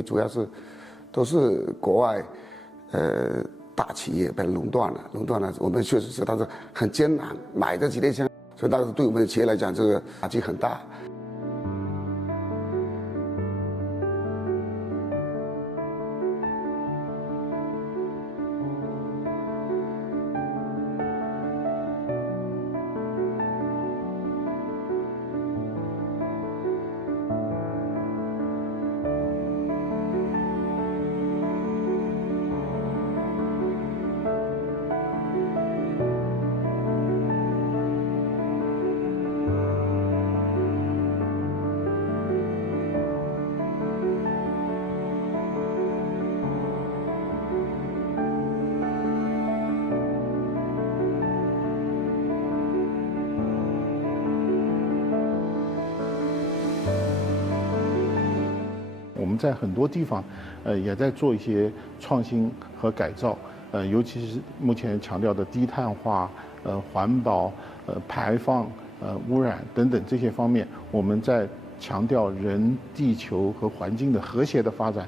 为主要是都是国外大企业被垄断了，我们确实是它是很艰难买这几类枪，所以当时对我们的企业来讲，这个打击很大。我们在很多地方，也在做一些创新和改造，尤其是目前强调的低碳化、环保、排放、污染等等这些方面，我们在强调人、地球和环境的和谐的发展，